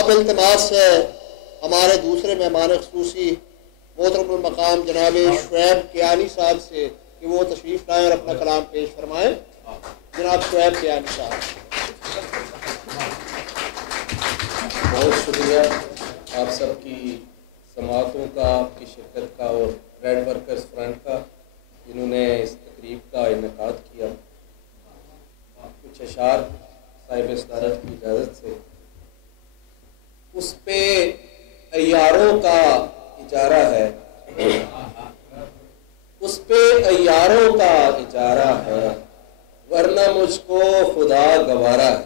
अब इल्तिमास है हमारे दूसरे मेहमान खुसूसी मोहतरम मकाम जनाब शुएब कियानी साहब से कि वो तशरीफ़ लाएँ और अपना कलाम पेश फरमाएँ। जनाब शुएब कियानी साहब। बहुत शुक्रिया आप सबकी समातों का, आपकी शिरकत का और रेड वर्कर्स फ्रंट का जिन्होंने इस तकरीब का इनेकाद किया। कुछ अशार साहिब सदारत की इजाज़त से उस पे अय्यारों का इजारा है, उस पे अय्यारों का इजारा है, वरना मुझको खुदा गवारा है।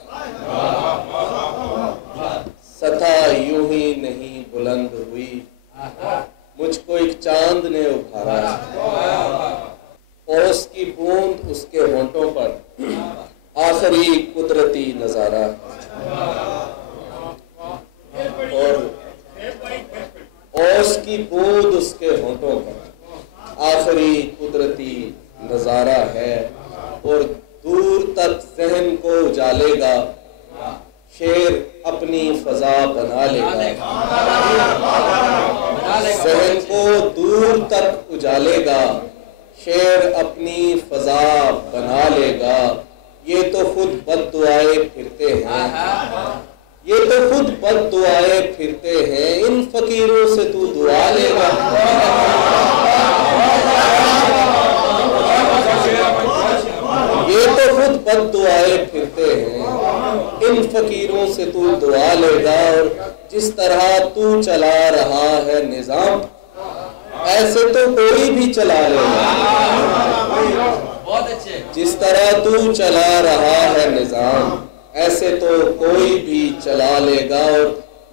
सतह यूं ही नहीं बुलंद हुई, मुझको एक चांद ने उभारा है। और उसकी बूंद उसके होंठों पर आखिरी कुदरती नजारा है। और उसकी बूंद उसके होंठों पर आखिरी कुदरती नजारा है। और दूर तक जहन को उजालेगा, शेर अपनी फजा बना लेगा। जहन को दूर तक उजालेगा, शेर अपनी फजा बना लेगा। ये तो खुद बद्दुआए फिरते हैं, ये तो खुद बद्दुआए फिरते हैं, इन फकीरों से तू दुआ लेगा। ये तो खुद बद्दुआए फिरते हैं, इन फकीरों से तू दुआ लेगा। और जिस तरह तू चला रहा है निजाम, ऐसे तो कोई भी चला लेगा। जिस तरह तू चला रहा है निजाम, ऐसे तो कोई भी चला लेगा। और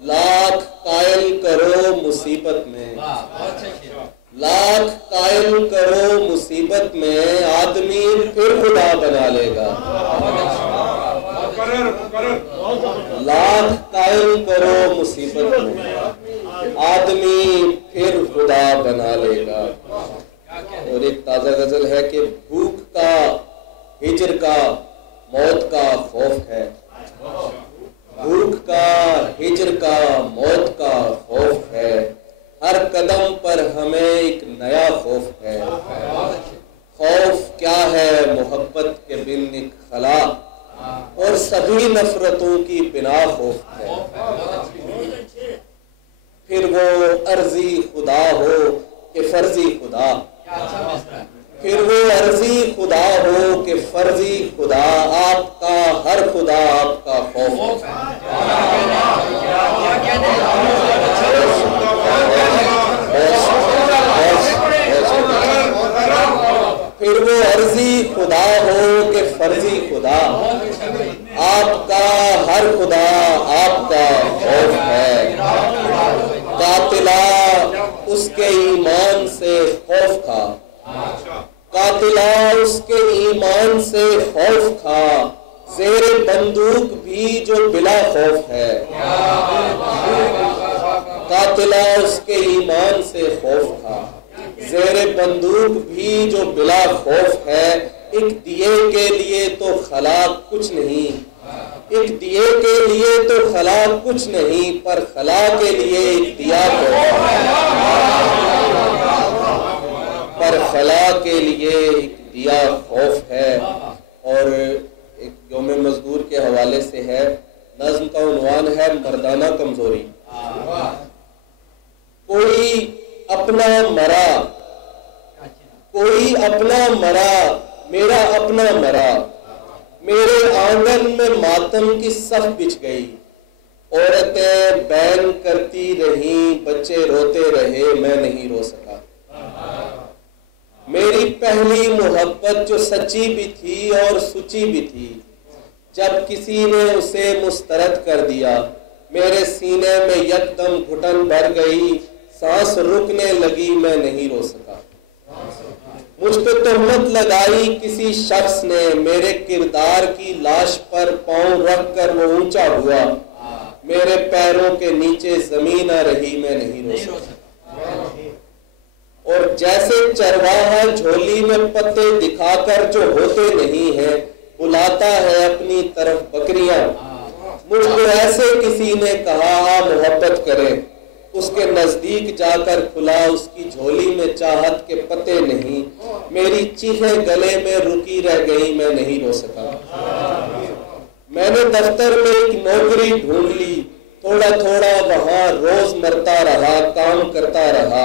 लाख कायल करो मुसीबत में, लाख कायल करो मुसीबत में, आदमी फिर खुदा बना लेगा। लाख कायल करो मुसीबत में, आदमी फिर खुदा बना लेगा। और एक ताजा गजल है कि भूख का, हिजर का, मौत का खौफ है। भूख का, हिजर का, मौत का खौफ है। हर कदम पर हमें एक नया खौफ है। खौफ क्या है मोहब्बत के बिन एक खला, और सभी नफरतों की बिना खौफ है। फिर वो अर्जी खुदा हो कि फर्जी खुदा, फिर वो अर्जी खुदा हो कि फर्जी खुदा, आपका हर खुदा आपका खौफ है। फिर वो अर्जी खुदा हो कि फर्जी खुदा, आपका हर खुदा आपका खौफ है। कातिला उसके ईमान से खौफ खा, कातिला उसके ईमान से खौफ खा, ज़ेरे बंदूक भी जो बिला खौफ है। कातिला उसके ईमान से खौफ खा, ज़ेरे बंदूक भी जो बिला खौफ है। एक दिए के लिए तो खला कुछ नहीं, एक दिए के लिए तो खला कुछ नहीं, पर खला के लिए एक दिया खौफ है। पर खला के लिए एक दिया खौफ है। और एक यौम मजदूर के हवाले से है, नज़्म का उन्वान है मर्दाना कमजोरी। कोई अपना मरा, कोई अपना मरा, मेरा अपना मरा, मेरे आंगन में मातम की सफ बिछ गई। औरतें बैन करती रही, बच्चे रोते रहे, मैं नहीं रो सका। मेरी पहली मोहब्बत जो सच्ची भी थी और सुची भी थी, जब किसी ने उसे मुस्तरद कर दिया, मेरे सीने में यकदम घुटन भर गई, सांस रुकने लगी, मैं नहीं रो सका। मुझ पे तोहमत लगाई किसी शख्स ने, मेरे किरदार की लाश पर पांव रख कर वो ऊंचा हुआ, मेरे पैरों के नीचे जमीन आ रही, मैं नहीं रो सका। और जैसे चरवाहा झोली में पत्ते दिखाकर जो होते नहीं है, बुलाता है अपनी तरफ बकरियां, मुझको ऐसे किसी ने कहा आ मोहब्बत करें, उसके नजदीक जाकर खुला उसकी झोली में चाहत के पते नहीं, मेरी चीखें गले में रुकी रह गई, मैं नहीं रो सका। मैंने दफ्तर में एक नौकरी ढूंढ ली, थोड़ा थोड़ा वहां रोज मरता रहा, काम करता रहा,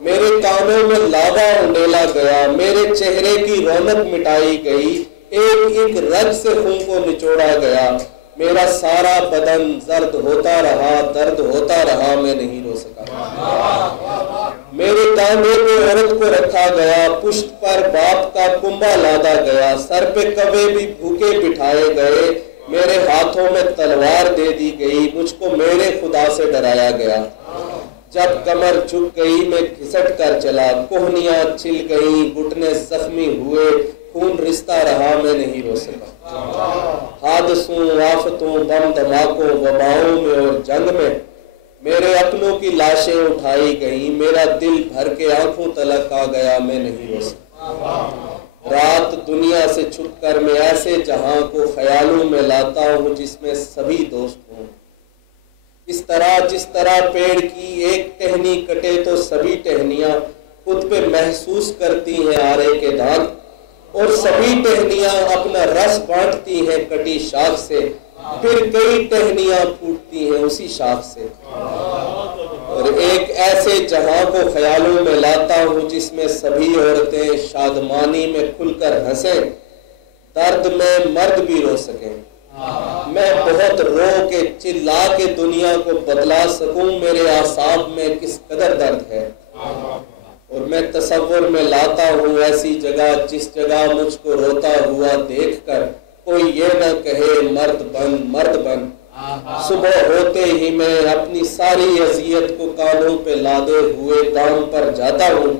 मेरे कानों में लावा उंडेला गया, मेरे चेहरे की रौनक मिटाई गई, एक एक रग से खून को निचोड़ा गया, मेरा सारा बदन दर्द होता रहा, दर्द होता रहा, मैं नहीं रो सका। मेरे कांधे पे औरत को रखा गया, पुष्ट पर बाप का कुंभा लादा गया, सर पे कवे भी भूखे बिठाए गए, मेरे हाथों में तलवार दे दी गई, मुझको मेरे खुदा से डराया गया। जब कमर झुक गई मैं घिसट कर चला, कोहनियां छिल गई, घुटने जख्मी हुए, खून रिश्ता रहा, मैं नहीं रो सका। हादसों, आफतों, बम धमाकों, वबाओं में और जंग में मेरे अपनों की लाशें उठाई गई, मेरा दिल भर के आंखों तलक आ गया, मैं नहीं रो सका। रात दुनिया से छुपकर मैं ऐसे जहां को ख्यालों में लाता हूं जिसमें सभी दोस्त हों। इस तरह जिस तरह पेड़ की एक टहनी कटे तो सभी टहनियां खुद पे महसूस करती हैं आरे के दांत, और सभी टहनियां अपना रस बांटती हैं कटी शाख से, फिर कई टहनियां फूटती हैं उसी शाख से। और एक ऐसे जहां को ख्यालों में लाता हूं जिसमें सभी औरतें शादमानी में खुलकर हंसें, दर्द में मर्द भी रो सकें। मैं बहुत रो के चिल्ला के दुनिया को बदला सकूं, मेरे आसाब में किस कदर दर्द है। और मैं तसव्वुर में लाता हूँ ऐसी जगह जिस जगह मुझको रोता हुआ देखकर कोई ये न कहे मर्द बन, मर्द बन। सुबह होते ही मैं अपनी सारी अजियत को कानों पे लादे हुए काम पर जाता हूँ,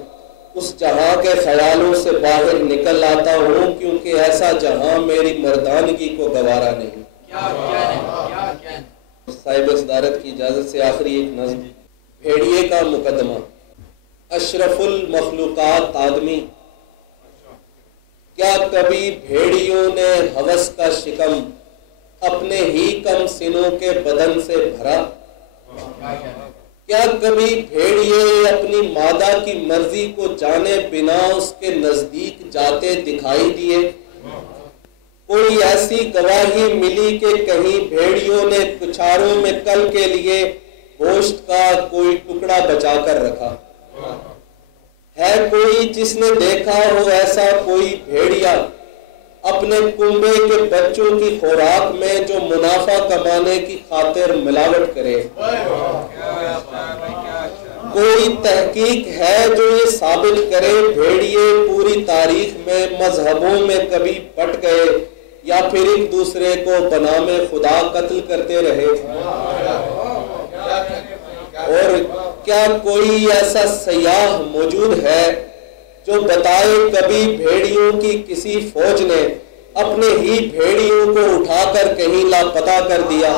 उस जहां के ख्यालों से बाहर निकल आता हूँ, क्योंकि ऐसा जहां मेरी मर्दानगी को गवारा नहीं। साहिब सदारत की इजाजत से आखिरी एक नज़्म, भेड़िए का मुकदमा। अशरफुल मखलूकात आदमी, क्या कभी भेड़ियों ने हवस का शिकम अपने ही कम सिनों के बदन से भरा? क्या कभी भेड़िए अपनी मादा की मर्जी को जाने बिना उसके नजदीक जाते दिखाई दिए? कोई ऐसी गवाही मिली कि कहीं भेड़ियों ने कुछारों में कल के लिए गोश्त का कोई टुकड़ा बचाकर रखा? है कोई जिसने देखा हो ऐसा कोई भेड़िया अपने कुंबे के बच्चों की खुराक में जो मुनाफा कमाने की खातिर मिलावट करे? कोई तहकीक है जो ये साबित करे भेड़िए पूरी तारीख में मजहबों में कभी बट गए या फिर एक दूसरे को बनामे खुदा कत्ल करते रहे? और क्या कोई ऐसा सयाह मौजूद है जो बताए कभी भेड़ियों की किसी फौज ने अपने ही भेड़ियों को उठाकर कहीं लापता कर दिया?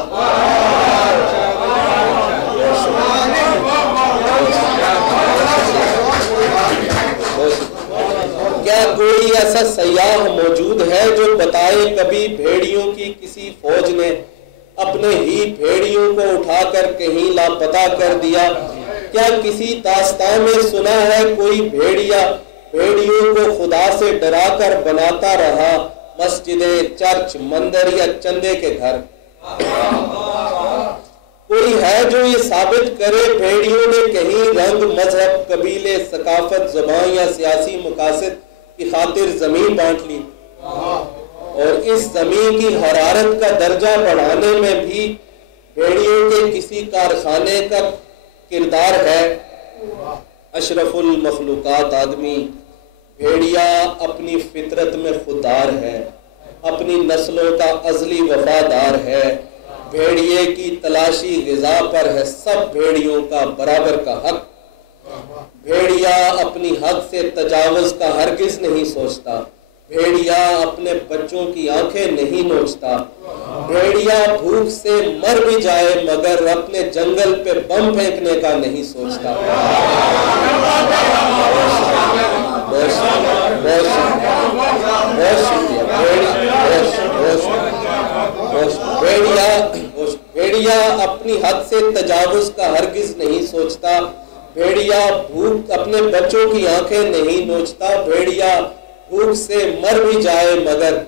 क्या कोई ऐसा सयाह मौजूद है जो बताए कभी भेड़ियों की किसी फौज ने अपने ही भेड़ियों को उठाकर कहीं लापता कर दिया? क्या किसी दास्तान में सुना है कोई भेड़िया भेड़ियों को खुदा से डराकर बनाता रहा मस्जिदें, चर्च, मंदिर या चंदे के घर? कोई है जो ये साबित करे भेड़ियों ने कहीं रंग, मजहब, कबीले, सकाफत, ज़बान या सियासी मकासद की खातिर जमीन बांट ली और इस जमीन की हरारत का दर्जा बढ़ाने में भी भेड़ियों के किसी कारखाने का किरदार है? अशरफुल मखलूकात आदमी, भेड़िया अपनी फितरत में खुददार है, अपनी नस्लों का अजली वफादार है, भेड़िए की तलाशी गिजा पर है सब भेड़ियों का बराबर का हक। भेड़िया अपनी हद से तजावुज का हरगिज नहीं सोचता, भेड़िया अपने बच्चों की आंखें नहीं नोचता, भेड़िया भूख से मर भी जाए मगर अपने जंगल पे बम फेंकने का नहीं सोचता। भेड़िया भेड़िया अपनी हद से तजावुज का हरगिज नहीं सोचता, भेड़िया भूख अपने बच्चों की आंखें नहीं नोचता, भेड़िया भूख से मर भी जाए मगर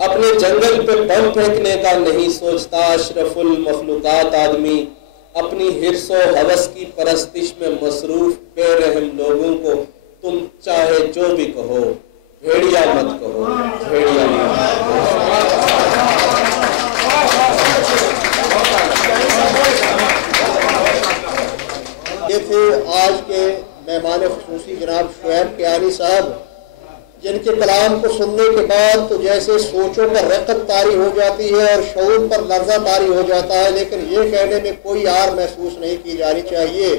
अपने जंगल पे बम फेंकने का नहीं सोचता। अशरफुल मखलूकात आदमी अपनी हिर्सो हवस की परस्तिश में मसरूफ बेरहम लोगों को तुम चाहे जो भी कहो भेड़िया मत कहो, भेड़िया मत कहो। ये थे आज के मेहमान खुसूसी जनाब शुएब कियानी साहब, जिनके कलाम को सुनने के बाद तो जैसे सोचों पर रकत तारी हो जाती है और शऊर पर लर्जा तारी हो जाता है, लेकिन ये कहने में कोई आर महसूस नहीं की जानी चाहिए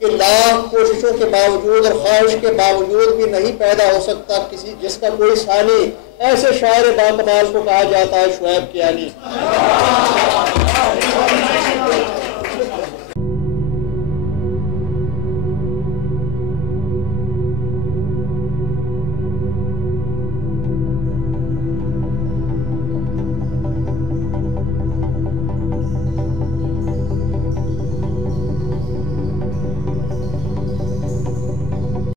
कि लाख कोशिशों के बावजूद और ख्वाहिश के बावजूद भी नहीं पैदा हो सकता किसी जिसका कोई सानी। ऐसे शायर बाकमाल को कहा जाता है शुएब कियानी।